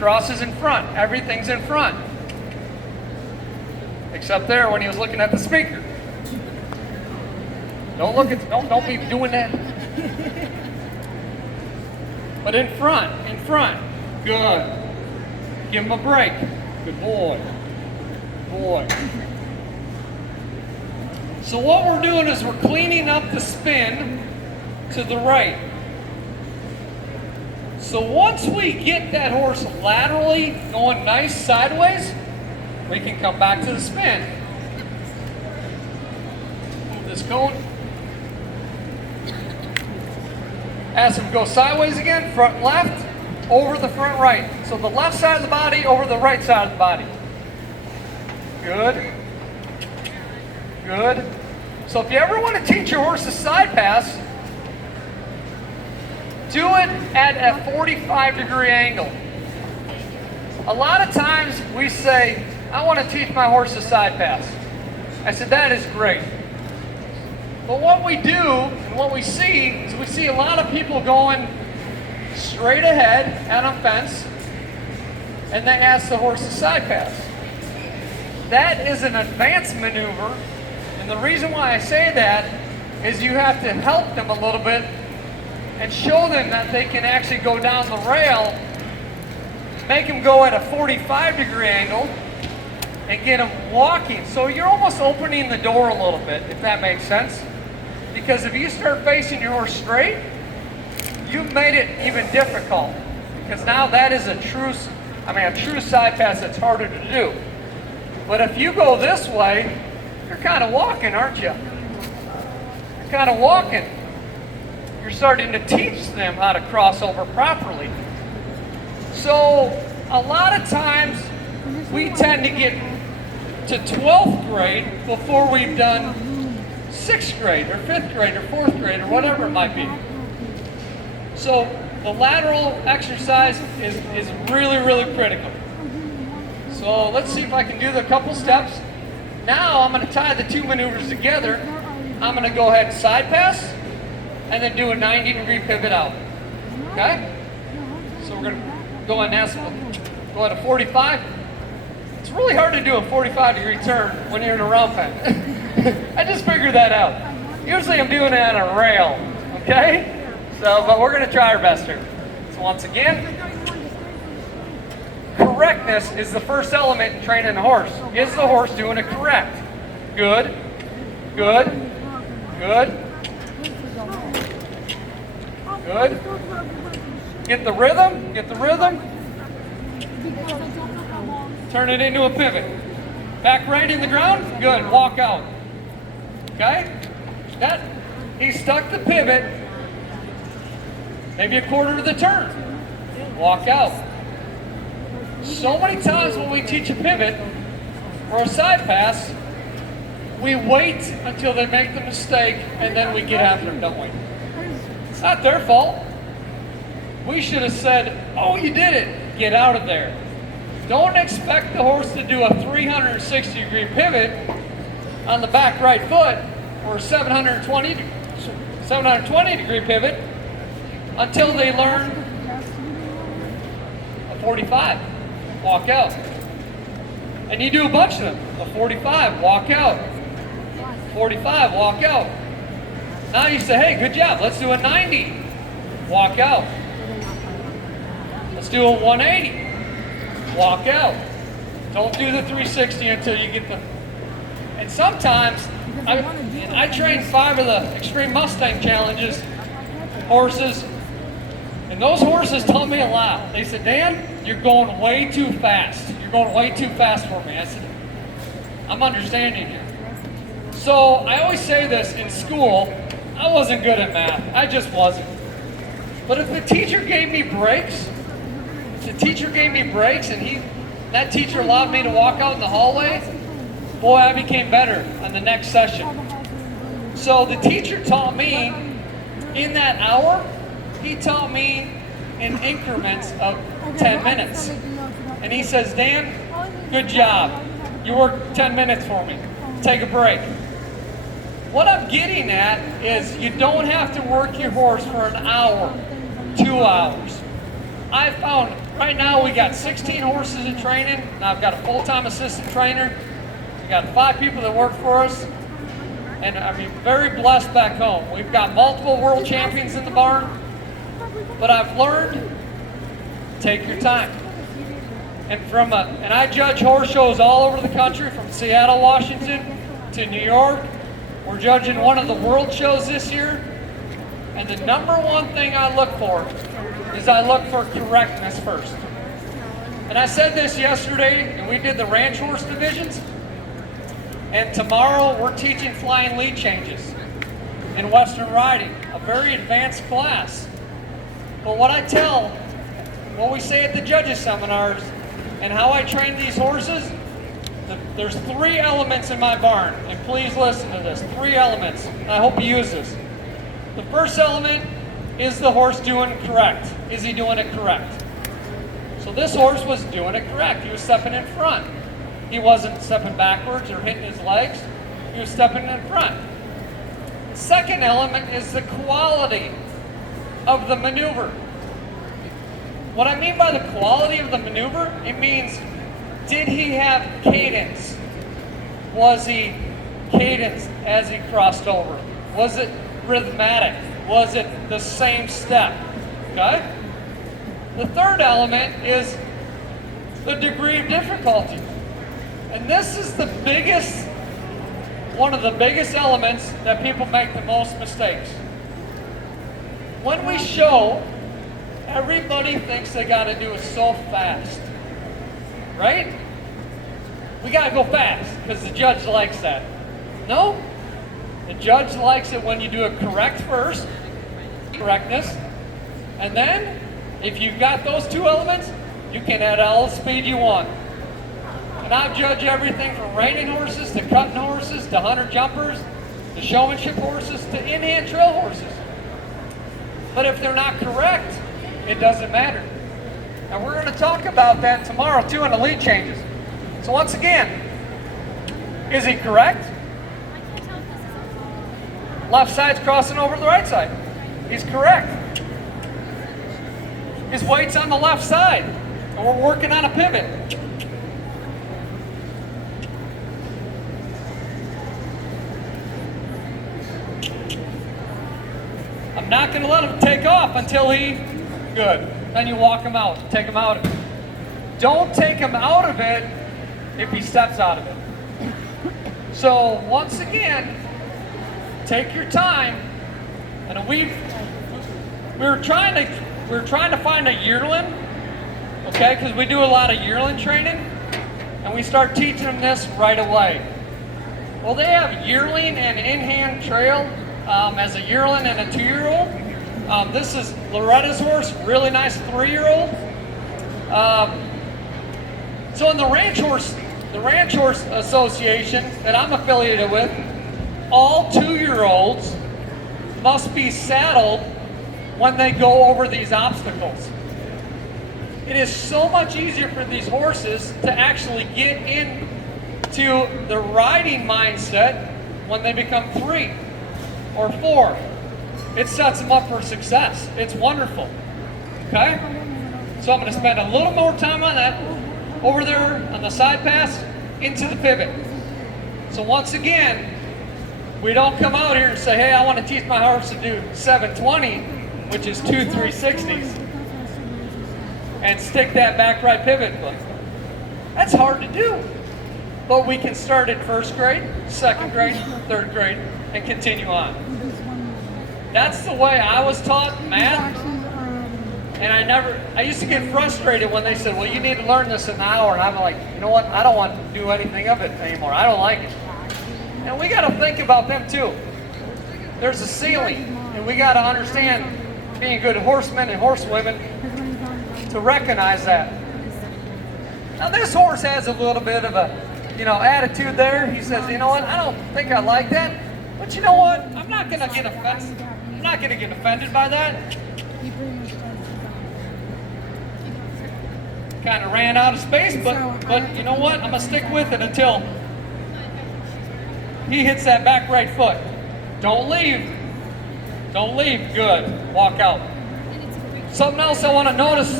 cross is in front. Everything's in front. Except there when he was looking at the speaker. Don't be doing that. But in front. Good. Give him a break. Good boy. So what we're doing is we're cleaning up the spin to the right. So once we get that horse laterally going nice sideways, we can come back to the spin. Move this cone. Ask him to go sideways again, front left, over the front right. So the left side of the body over the right side of the body. Good. So if you ever want to teach your horse a side pass, do it at a 45-degree angle. A lot of times we say, I want to teach my horse a side pass. I said, that is great. But what we do and what we see is we see a lot of people going straight ahead and on fence, and they ask the horse a side pass. That is an advanced maneuver, and the reason why I say that is you have to help them a little bit and show them that they can actually go down the rail, make them go at a 45-degree angle, and get them walking. So you're almost opening the door a little bit, if that makes sense. Because if you start facing your horse straight, you've made it even difficult. Because now that is a true side pass that's harder to do. But if you go this way, you're kind of walking, aren't you? You're kind of walking. You're starting to teach them how to cross over properly. So a lot of times we tend to get to 12th grade before we've done 6th grade or 5th grade or 4th grade or whatever it might be. So the lateral exercise is really, really critical. So let's see if I can do the couple steps. Now I'm going to tie the two maneuvers together. I'm going to go ahead and side pass and then do a 90-degree pivot out. Okay? So we're going to go ahead and ask them, go at a 45. It's really hard to do a 45-degree turn when you're in a round pen. I just figured that out. Usually I'm doing it on a rail, okay? So, but we're going to try our best here. So once again, correctness is the first element in training a horse. Is the horse doing it correct? Good. Get the rhythm. Turn it into a pivot. Back right in the ground. Good. Walk out. Okay? He stuck the pivot. Maybe a quarter of the turn. Walk out. So many times when we teach a pivot or a side pass, we wait until they make the mistake and then we get after them, don't we? It's not their fault. We should have said, oh, you did it. Get out of there. Don't expect the horse to do a 360-degree pivot on the back right foot or a 720-degree pivot until they learn a 45. Walk out. And you do a bunch of them. A 45, walk out. 45, walk out. Now you say, hey, good job. Let's do a 90. Walk out. Let's do a 180. Walk out. Don't do the 360 until you get the... And sometimes, I trained 5 of the Extreme Mustang Challenges horses, and those horses taught me a lot. They said, Dan, you're going way too fast. You're going way too fast for me. I said, I'm understanding you. So I always say this in school, I wasn't good at math. I just wasn't. But if the teacher gave me breaks, and that teacher allowed me to walk out in the hallway, boy, I became better on the next session. So the teacher taught me in that hour, he taught me in increments of 10 minutes. And he says, Dan, good job. You worked 10 minutes for me. Take a break. What I'm getting at is you don't have to work your horse for an hour, 2 hours. I found Right now we got 16 horses in training, and I've got a full-time assistant trainer. We got 5 people that work for us, and I mean, very blessed back home. We've got multiple world champions in the barn, but I've learned, take your time. And I judge horse shows all over the country, from Seattle, Washington to New York. We're judging one of the world shows this year. And the number one thing I look for is I look for correctness first. And I said this yesterday, and we did the ranch horse divisions. And tomorrow we're teaching flying lead changes in Western riding, a very advanced class. But what we say at the judges seminars, and how I train these horses, there's 3 elements in my barn, and please listen to this, 3 elements. I hope you use this. The first element is the horse doing it correct. Is he doing it correct? So this horse was doing it correct. He was stepping in front. He wasn't stepping backwards or hitting his legs. He was stepping in front. The second element is the quality of the maneuver. What I mean by the quality of the maneuver, it means, did he have cadence? Was he cadenced as he crossed over? Was it rhythmic? Was it the same step? Okay? The third element is the degree of difficulty. And this is one of the biggest elements that people make the most mistakes. When we show, everybody thinks they got to do it so fast, right? We got to go fast because the judge likes that. No, the judge likes it when you do it correct first, correctness, and then if you've got those 2 elements, you can add all the speed you want. And I judge everything from reining horses to cutting horses to hunter jumpers to showmanship horses to in-hand trail horses. But if they're not correct, it doesn't matter. And we're going to talk about that tomorrow too in the lead changes. So once again, is he correct? Left side's crossing over to the right side. He's correct. His weight's on the left side, and we're working on a pivot. I'm not going to let him take off until good. Then you walk him out, take him out of it. Don't take him out of it if he steps out of it. So once again, take your time. And we're trying to find a yearling, okay? Because we do a lot of yearling training, and we start teaching them this right away. Well, they have yearling and in-hand trail as a yearling and a 2-year-old. This is Loretta's horse, really nice 3-year-old. So in the Ranch Horse Association that I'm affiliated with, all 2-year-olds must be saddled when they go over these obstacles. It is so much easier for these horses to actually get into the riding mindset when they become 3 or 4. It sets them up for success. It's wonderful. Okay? So I'm going to spend a little more time on that over there on the side pass into the pivot. So once again, we don't come out here and say, hey, I want to teach my horse to do 720, which is 2 360s, and stick that back right pivot foot. That's hard to do. But we can start at 1st grade, 2nd grade, 3rd grade, and continue on. That's the way I was taught math. And I used to get frustrated when they said, well, you need to learn this in an hour. And I'm like, you know what? I don't want to do anything of it anymore. I don't like it. And we got to think about them too. There's a ceiling, and we got to understand, being good horsemen and horsewomen, to recognize that. Now this horse has a little bit of a, attitude there. He says, you know what? I don't think I like that. But you know what? I'm not going to get offended. I'm not going to get offended by that. Kind of ran out of space, but you know what? I'm going to stick with it until he hits that back right foot. Don't leave. Don't leave. Good. Walk out. Something else I want to notice